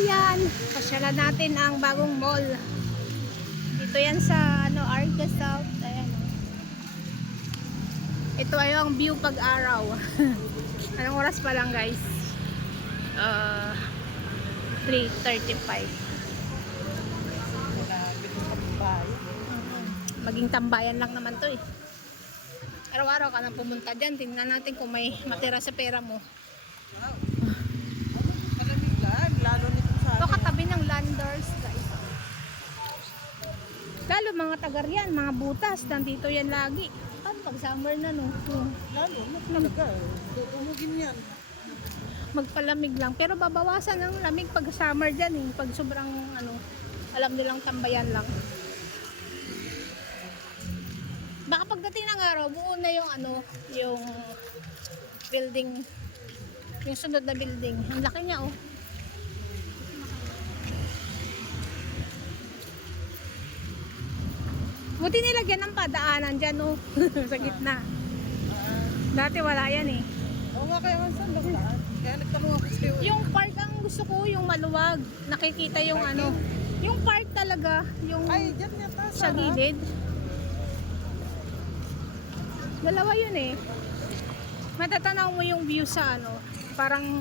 Ayan, pasyalan natin ang bagong mall. Dito yan sa Arca South. Ayan. Ito ay ang view pag-araw. Anong oras pa lang, guys? 3:35. Maging tambayan lang naman to eh. Araw-araw ka nang pumunta dyan. Tingnan natin kung may matira sa pera mo. Wow. Malamig lang, lalo nito sa Ito katabi ng Landers, guys. Lalo mga taga-riyan, mga butas, nandito yan lagi. Ano pag summer na no? Lalo, talaga. Umugin yan. Magpalamig lang. Pero babawasan ang lamig pag summer dyan eh. Pag sobrang alam nilang tambayan lang. Baka pagdating ng araw, buo na yung yung building, yung sunod na building. Ang laki niya oh. Buti nilagyan ng padaanan dyan oh. Sa gitna. Dati wala yan eh. Oo nga kaya man saan baklaan. Kaya nagtanong ako sa'yo. Yung park ang gusto ko, yung maluwag. Nakikita yung yung park talaga, yung Ay, dyan yata sa gilid. Dalawa yun eh. Matatanaw mo yung view sa parang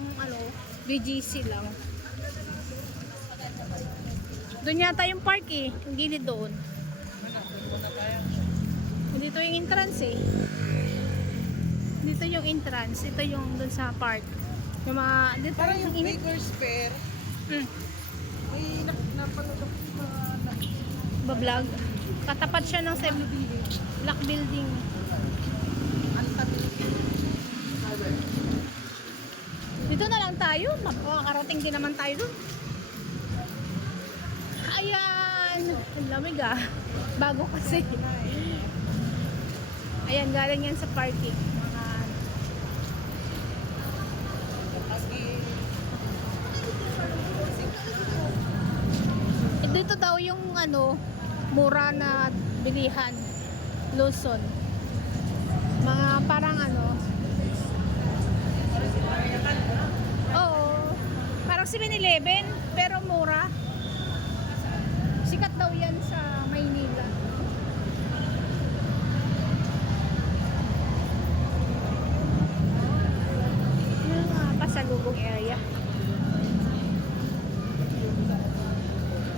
BGC lang. Doon yata yung park eh, yung gilid doon. Dito yung entrance eh. Dito yung entrance, ito yung doon sa park. Yung mga dito parang yung init. Baker's Fair. May napanood ako sa mga Ba-vlog. Katapat siya ng Black Building. Dito na lang tayo. Makakarating din naman tayo doon. Ayan. Ang lamig ah. Bago kasi. Ayan, galing yan sa parking. Mga dito daw yung mura na bilihan. Luzon. Mga parang oo. Parang 7-Eleven, pero mura. Sikat daw yan sa Maynila. Yung pasalubong area.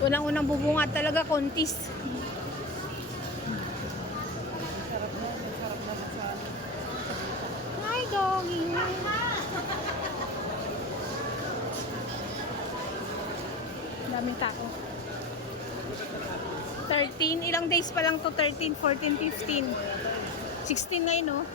Unang-unang bubungat talaga, kontis. Hi, doggy. Daming tao. 13, ilang days pa lang to, 13, 14, 15. 16 na yun, no?